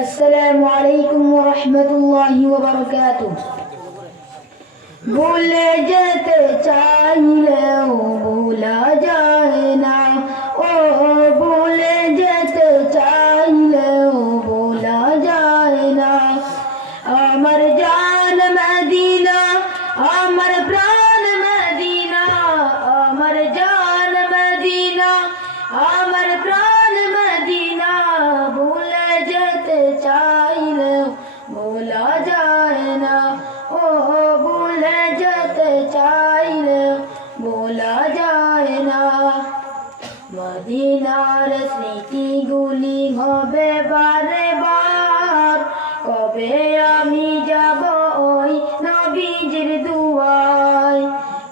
السلام عليكم ورحمة الله وبركاته ভুলে যেতে চাইলেও ভুলা যায় না ও ভুলে যেতে চাইলেও ভুলা যায় না আমার জান মদিনা আমার প্রাণ মদিনা আমার জান মদিনা চাইলেও ভোলা যায় না মদিনার স্মৃতিগুলি হবে বারে বার কবে আমি যাব ওই নবীজির দুয়ায়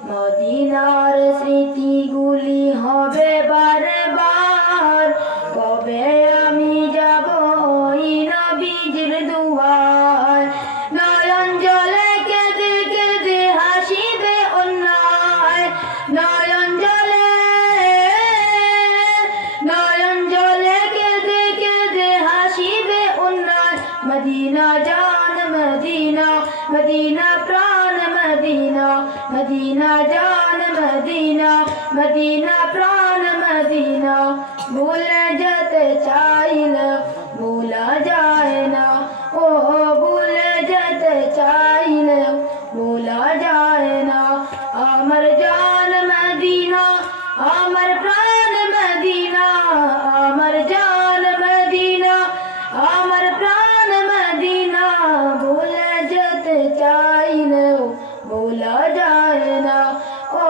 মদিনার স্মৃতিগুলি হবে বারে বার কবে আমি যাব ওই নবীজির দুয়ায় অন্যায় মদিনা জান মদিনা মদিনা প্রাণ মদিনা মদিনা জান মদিনা মদিনা প্রাণ মদিনা ভুলে ভুলা যায় না। ও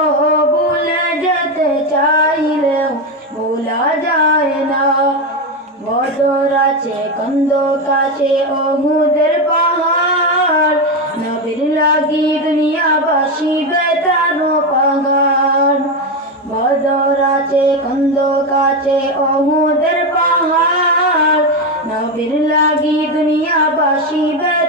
ভুলে যেতে চাইলেও ভুলা যায় না। বদর আছে কন্দ কাছে অহুদের পাহাড়, নবীর লাগি দুনিয়াবাসী বেতানো পাহাড়। বদর আছে কন্দ কাছে অহুদের পাহাড়, নবীর লাগি দুনিয়াবাসী বেতানো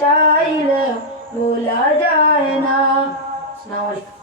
ভুলে ভোলা যায় না। আসসালামু